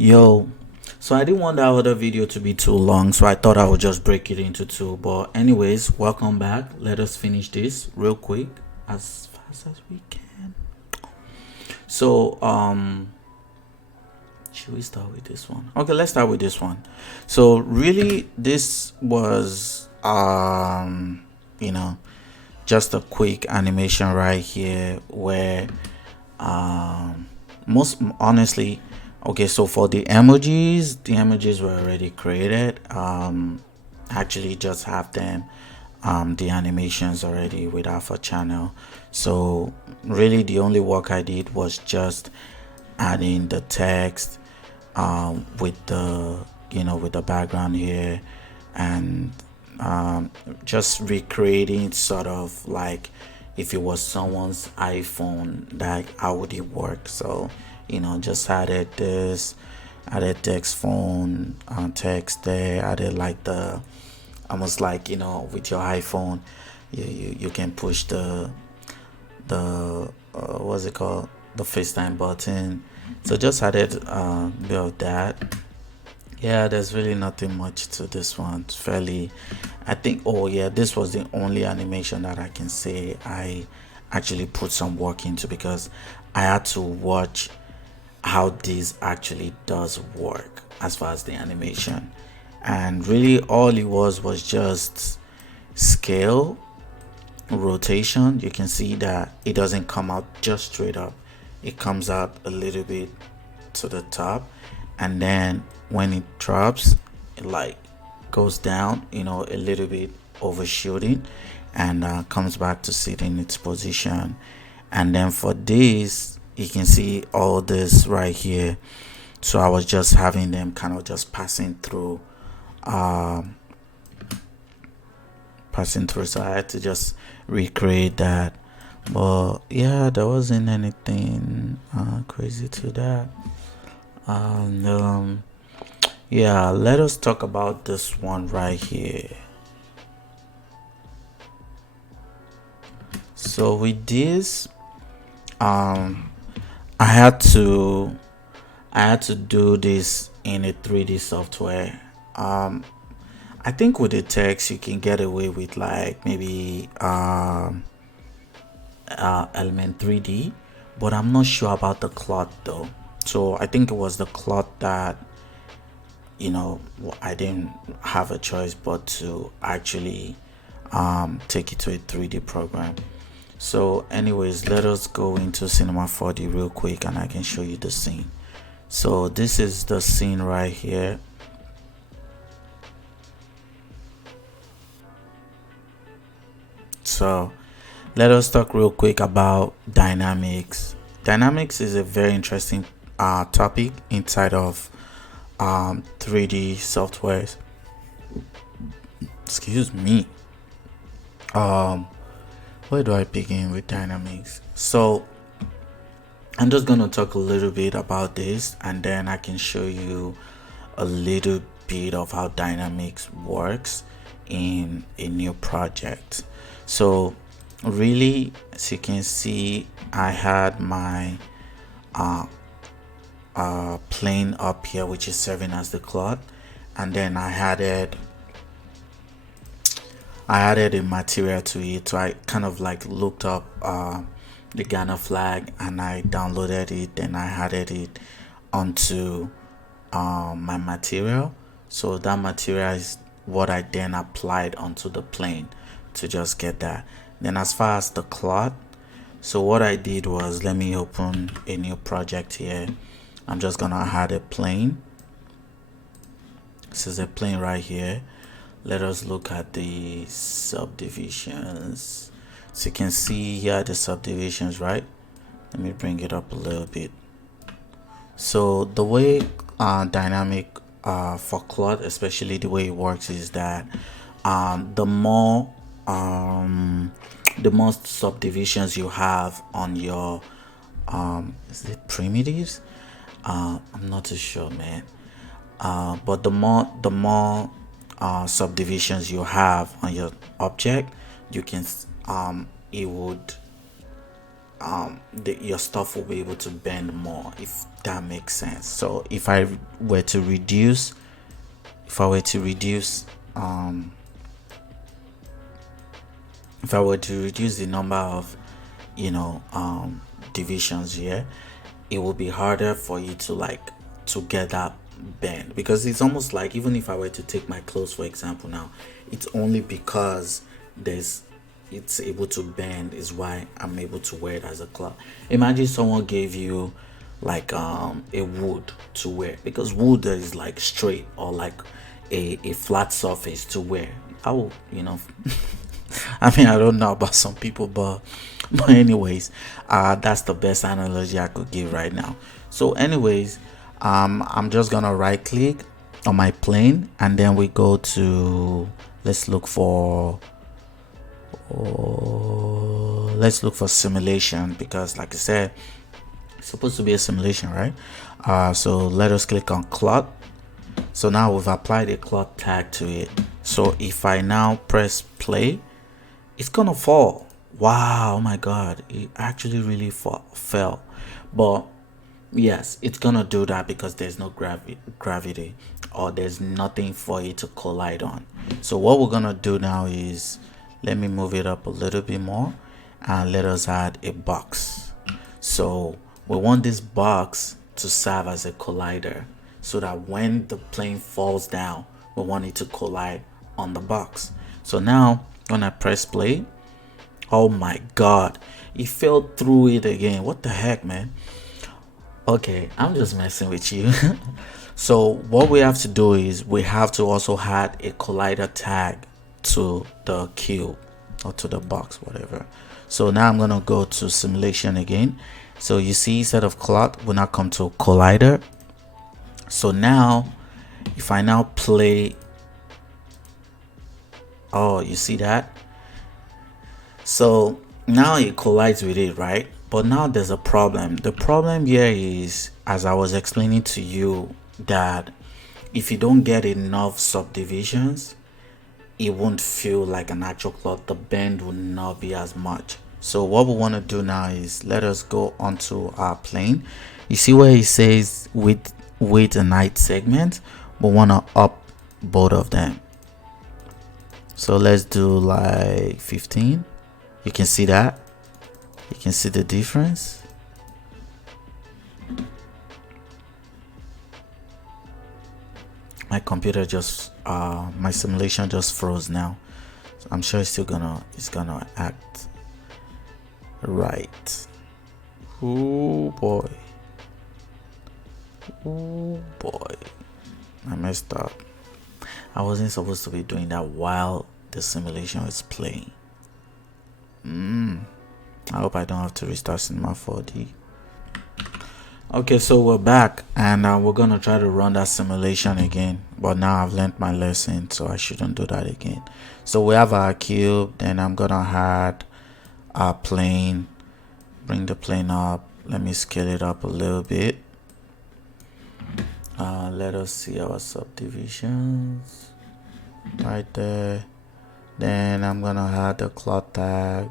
Yo, so I didn't want that other video to be too long, so I thought I would just break it into two. But anyways, welcome back. Let us finish this real quick as fast as we can. So should we start with this one? Okay, let's start with this one. So really this was just a quick animation right here where most honestly, okay, so for the emojis were already created. Actually just have them the animations already with Alpha channel. So really the only work I did was just adding the text with the background here, and just recreating sort of like if it was someone's iPhone, like how would it work. So just added this, added text phone, text there, added like the almost like with your iPhone you can push the what's it called, the FaceTime button. So just added a bit of that. Yeah, there's really nothing much to this one. It's fairly, I think, oh yeah, this was the only animation that I can say I actually put some work into, because I had to watch how this actually does work as far as the animation. And really all it was just scale, rotation. You can see that it doesn't come out just straight up, it comes out a little bit to the top, and then when it drops it like goes down a little bit, overshooting, and comes back to sit in its position. And then for this you can see all this right here. So I was just having them kind of just um passing through, so I had to just recreate that. But yeah, there wasn't anything crazy to that. And yeah, let us talk about this one right here. So with this, I had to do this in a 3D software. I think with the text you can get away with like maybe element 3D, but I'm not sure about the cloth though. So I think it was the cloth that I didn't have a choice but to actually take it to a 3D program. So anyways, let us go into Cinema 4D real quick and I can show you the scene. So this is the scene right here. So let us talk real quick about dynamics. Dynamics is a very interesting topic inside of 3D softwares. Excuse me. Where do I begin with dynamics? So I'm just gonna talk a little bit about this, and then I can show you a little bit of how dynamics works in a new project. So really, as you can see, I had my plane up here, which is serving as the cloth, and then I added a material to it. So I kind of like looked up the Ghana flag and I downloaded it, then I added it onto my material. So that material is what I then applied onto the plane to just get that. Then as far as the cloth, so what I did was, let me open a new project here. I'm just gonna add a plane. This is a plane right here. Let us look at the subdivisions. So you can see here the subdivisions, right? Let me bring it up a little bit. So the way dynamic for cloth, especially the way it works, is that the more subdivisions you have on your is it primitives, I'm not too sure, man. But the more subdivisions you have on your object, you can it would your stuff will be able to bend more, if that makes sense. So if I were to reduce if I were to reduce if I were to reduce the number of divisions here, it will be harder for you to to get that bend, because it's almost like, even if I were to take my clothes for example now, it's only because it's able to bend is why I'm able to wear it as a cloth. Imagine someone gave you like a wood to wear, because wood is like straight, or like a flat surface to wear. I will, I mean, I don't know about some people, but anyways, that's the best analogy I could give right now. So anyways, I'm just gonna right click on my plane, and then we go to, let's look for simulation, because like I said, it's supposed to be a simulation, right? So let us click on cloth. So now we've applied a cloth tag to it. So if I now press play, it's gonna fall. Wow, oh my god, it actually really fell. But yes, it's gonna do that because there's no gravity, or there's nothing for it to collide on. So what we're gonna do now is, let me move it up a little bit more, and let us add a box. So we want this box to serve as a collider, so that when the plane falls down, we want it to collide on the box. So now when I press play, oh my god, it fell through it again. What the heck, man? Okay, I'm just messing with you. So what we have to do is, we have to also add a collider tag to the cube, or to the box, whatever. So now I'm gonna go to simulation again. So you see, instead of cloth, we now come to collider. So now if I now play, oh, you see that? So now it collides with it, right? But now there's a problem. The problem here is, as I was explaining to you, that if you don't get enough subdivisions, it won't feel like an actual cloth. The bend will not be as much. So what we want to do now is, let us go onto our plane. You see where it says width and height segment? We want to up both of them. So let's do like 15. You can see that. You can see the difference. My computer just my simulation just froze now. So I'm sure it's gonna act right. Oh boy. Oh boy. I messed up. I wasn't supposed to be doing that while the simulation is playing. I hope I don't have to restart Cinema 4D. Okay, so we're back, and we're gonna try to run that simulation again, but now I've learned my lesson, so I shouldn't do that again. So we have our cube, then I'm gonna add our plane, bring the plane up. Let me scale it up a little bit. Let us see our subdivisions right there. Then I'm gonna add the cloth tag,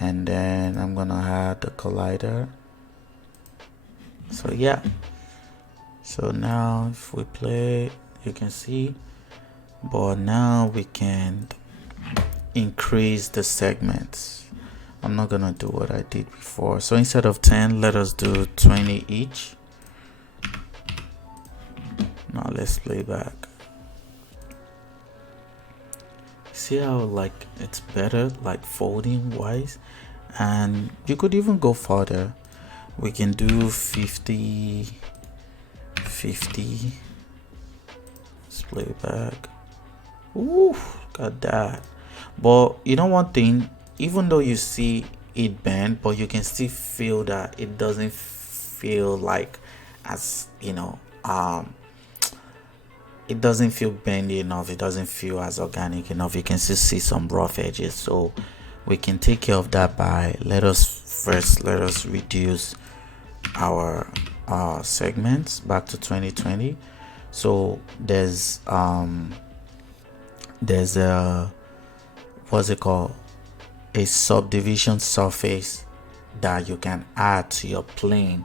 and then I'm gonna add the collider. So yeah, so now if we play, you can see, but now we can increase the segments. I'm not gonna do what I did before. So instead of 10, let us do 20 each. Now let's play back. See how like it's better, like folding wise, and you could even go further. We can do 50. Let's play back. Ooh, got that. But you know one thing, even though you see it bend, but you can still feel that it doesn't feel like, as it doesn't feel bendy enough. It doesn't feel as organic enough. You can still see some rough edges. So we can take care of that by, let us reduce our segments back to 2020. So there's a, what's it called, a subdivision surface that you can add to your plane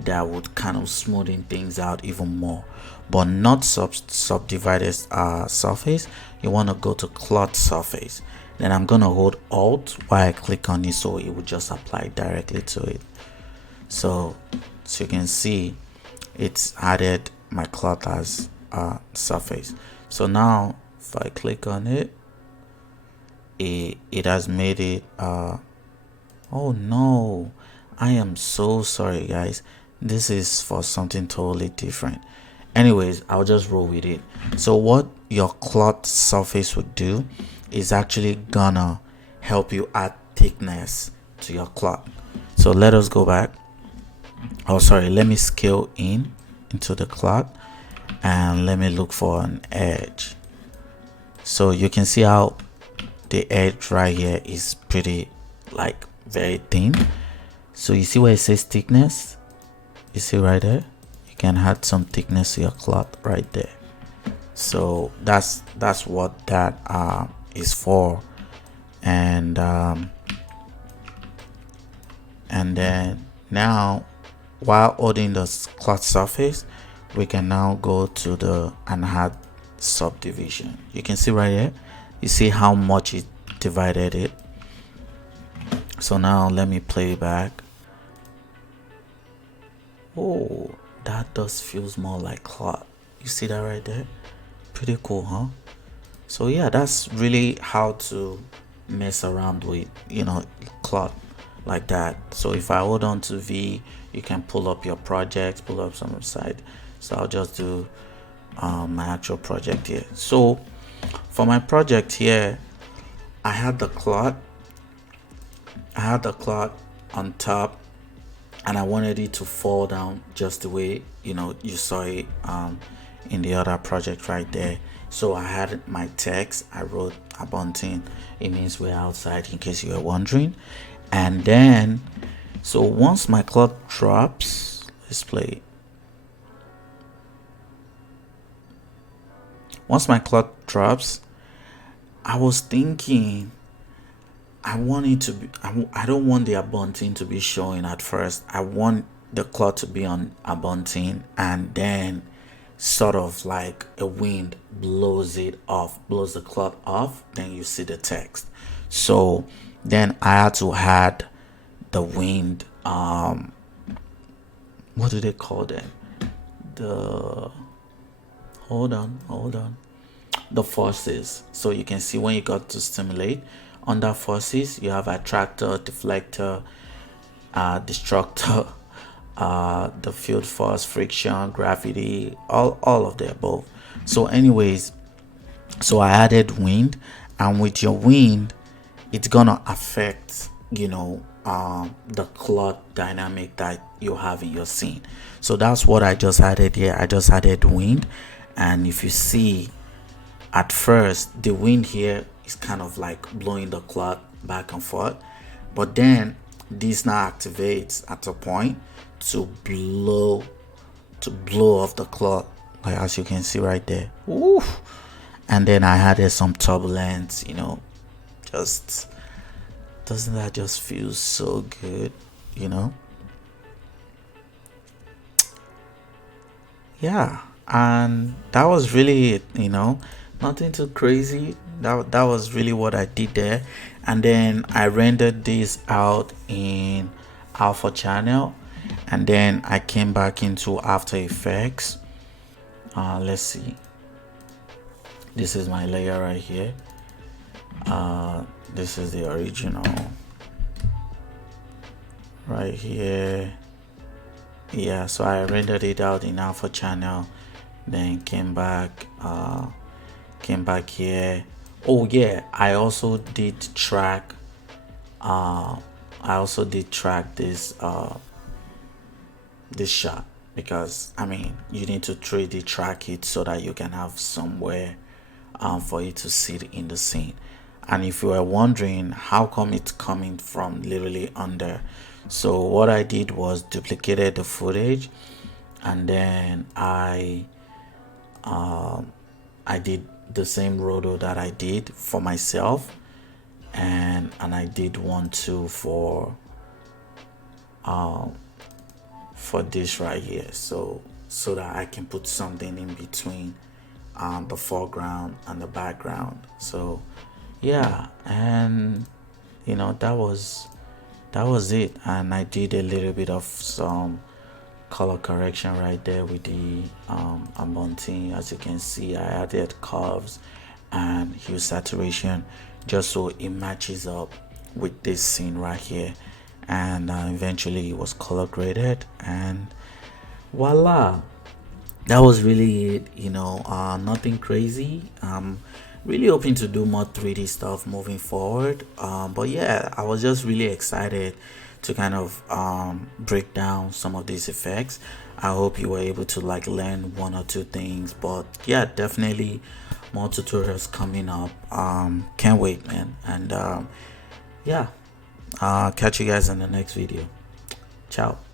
that would kind of smoothen things out even more, but not subdivided surface. You want to go to cloth surface. Then I'm gonna hold alt while I click on it, so it will just apply directly to it. So you can see it's added my cloth as surface. So now if I click on it, it has made it oh no, I am so sorry guys, this is for something totally different. Anyways, I'll just roll with it. So what your cloth surface would do is actually gonna help you add thickness to your cloth. So let us go back. Oh sorry, let me scale in into the cloth and let me look for an edge. So you can see how the edge right here is pretty like very thin. So you see where it says thickness, you see right there, you can add some thickness to your cloth right there. So that's what that is for. And then now, while holding the cloth surface, we can now go to the and add subdivision. You can see right here, you see how much it divided it. So now let me play back. Oh, that does feels more like cloth. You see that right there? Pretty cool, huh? So yeah, that's really how to mess around with, you know, cloth like that. So if I hold on to V, you can pull up your projects, pull up some side. So I'll just do my actual project here. So for my project here, I had the cloth on top, and I wanted it to fall down just the way, you know, you saw it in the other project right there. So I had my text, I wrote Abontin, it means we're outside, in case you were wondering. And then so once my cloth drops, let's play. Once my cloth drops, I was thinking I want it to be, I don't want the Abontin to be showing at first. I want the cloth to be on Abontin, and then sort of like a wind blows it off, blows the cloth off, then you see the text. So then I had to add the wind, what do they call them, the hold on, the forces. So you can see when you got to stimulate, under forces you have attractor, deflector, destructor, the field force, friction, gravity, all of the above. So anyways, so I added wind, and with your wind, it's gonna affect, you know, the cloth dynamic that you have in your scene. So that's what I just added here. I just added wind, and if you see, at first the wind here is kind of like blowing the cloth back and forth, but then this now activates at a point to blow off the cloth, like as you can see right there. Oof. And then I added some turbulence, you know, just doesn't that just feel so good, you know? Yeah, and that was really it, you know, nothing too crazy. That was really what I did there. And then I rendered this out in Alpha Channel, and then I came back into After Effects. Let's see, this is my layer right here. This is the original right here. Yeah, so I rendered it out in Alpha Channel, then came back here. Oh yeah, I also did track this this shot, because I mean you need to 3D track it so that you can have somewhere for it to sit in the scene. And if you were wondering how come it's coming from literally under, so what I did was duplicated the footage, and then I did the same roto that I did for myself, and I did one too for um for this right here, so that I can put something in between the foreground and the background. So yeah, and that was it. And I did a little bit of some color correction right there with the mounting. As you can see, I added curves and hue saturation just so it matches up with this scene right here. And eventually it was color graded, and voila, that was really it. Nothing crazy. Really hoping to do more 3D stuff moving forward, but yeah, I was just really excited to kind of break down some of these effects. I hope you were able to like learn one or two things, but yeah, definitely more tutorials coming up. Can't wait, man. And yeah, catch you guys in the next video. Ciao.